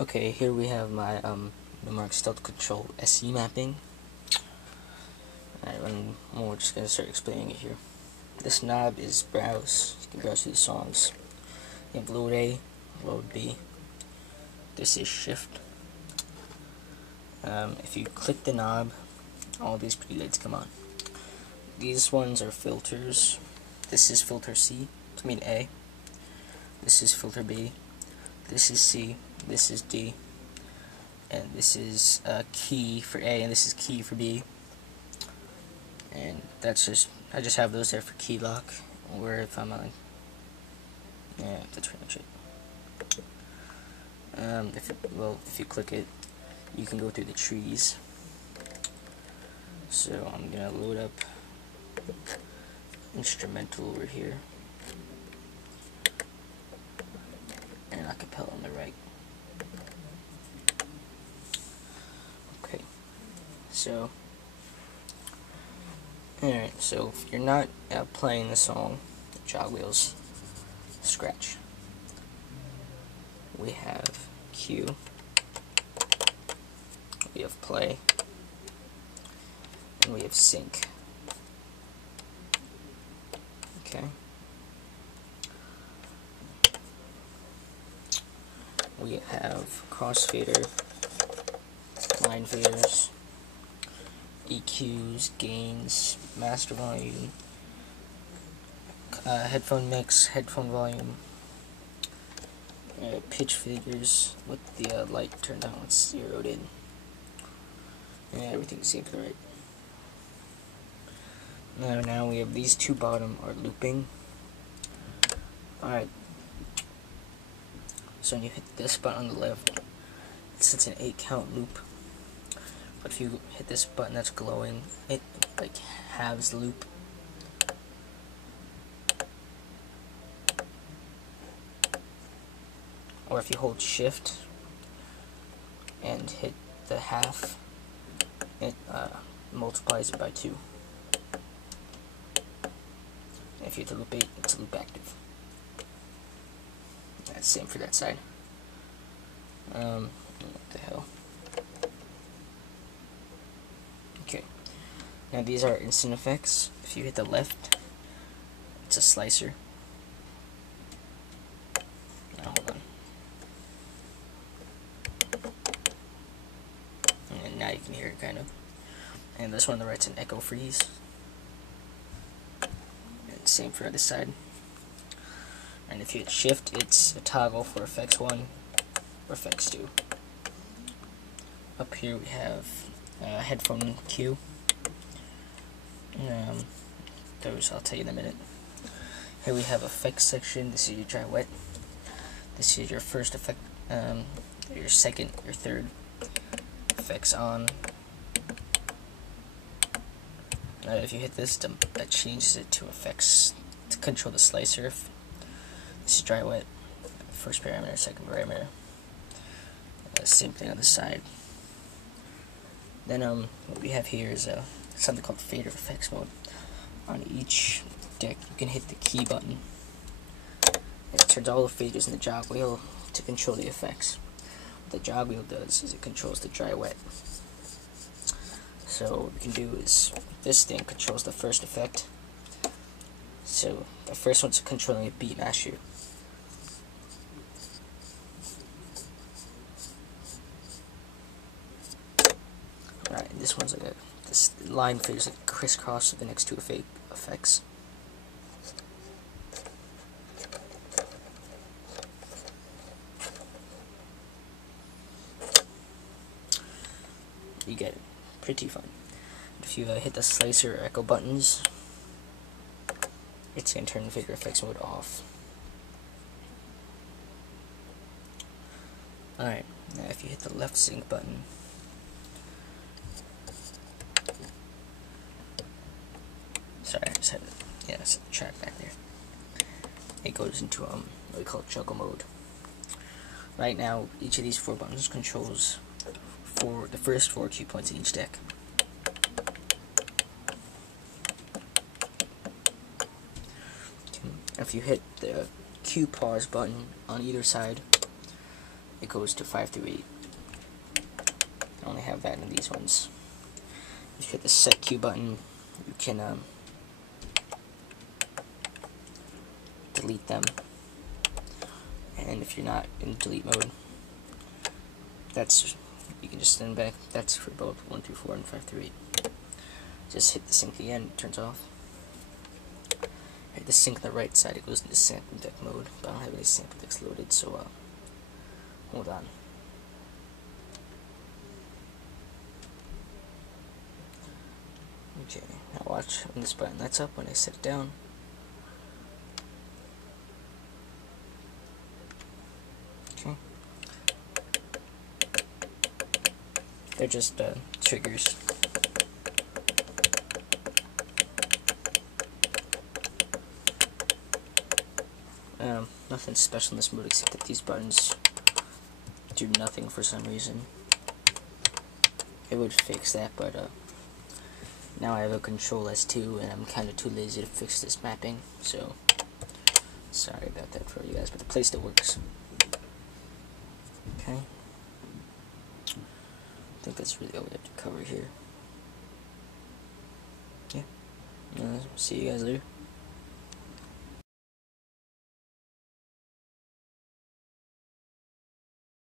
Okay, here we have my Numark Stealth Control SE mapping. Alright, and we're just gonna start explaining it here. This knob is browse. You can browse through the songs. You have load A, load B. This is shift. If you click the knob, all these pretty lights come on. These ones are filters. This is filter A. This is filter B. This is C. This is D. And this is key for A, and this is key for B. And that's just, I just have those there for key lock, or if I'm on, yeah, that's pretty much it. If you click it, you can go through the trees. So I'm gonna load up instrumental over here, and acapella on the right. Okay, so alright, so if you're not playing the song, the jog wheels scratch. We have cue, we have play, and we have sync. Okay. We have crossfader, line faders, EQs, gains, master volume, headphone mix, headphone volume, pitch figures with the light turned on, it's zeroed in, and everything's synced right. Now we have these two bottom are looping. Alright, so when you hit this button on the left, it's an 8-count loop. But if you hit this button that's glowing, it like halves the loop. Or if you hold shift and hit the half, it multiplies it by 2. If you hit the loop 8, it's loop active. That's same for that side. What the hell? Okay. Now these are instant effects. If you hit the left, it's a slicer. Now hold on. And now you can hear it kind of. And this one on the right's an echo freeze. And same for the other side. And if you hit shift, it's a toggle for effects 1 or effects 2. Up here we have headphone cue. Those I'll tell you in a minute. Here we have effects section. This is your dry wet. This is your first effect, your second, your third. Effects on. If you hit this, that changes it to effects to control the slicer. This is dry wet. First parameter, second parameter. Same thing on the side. Then what we have here is something called fader effects mode. On each deck, you can hit the key button. It turns all the faders in the jog wheel to control the effects. What the jog wheel does is it controls the dry wet. So what we can do is this thing controls the first effect. So the first one's controlling a beat master. Alright, this one's like this line faders like crisscross of the next two effects. You get it. Pretty fun. If you hit the slicer or echo buttons, it's going to turn the fader effects mode off. Alright, now if you hit the left sync button, sorry, I just had set the track back there. It goes into what we call juggle mode. Right now, each of these 4 buttons controls the first 4 cue points in each deck. If you hit the cue pause button on either side, it goes to 5 through 8. I only have that in these ones. If you hit the set Q button, you can delete them. And if you're not in delete mode, you can just send back. That's for both 1 through 4 and 5 through 8. Just hit the sync again, it turns off. Hit the sync on the right side, it goes into sample deck mode, but I don't have any sample decks loaded, so hold on. Okay, now watch when this button lights up when I set it down. Okay. They're just triggers. Nothing special in this mode except that these buttons do nothing for some reason. It would fix that, but now I have a Control S2 and I'm kind of too lazy to fix this mapping, so sorry about that for you guys, but the play still works. Okay. I think that's really all we have to cover here. Yeah. See you guys later.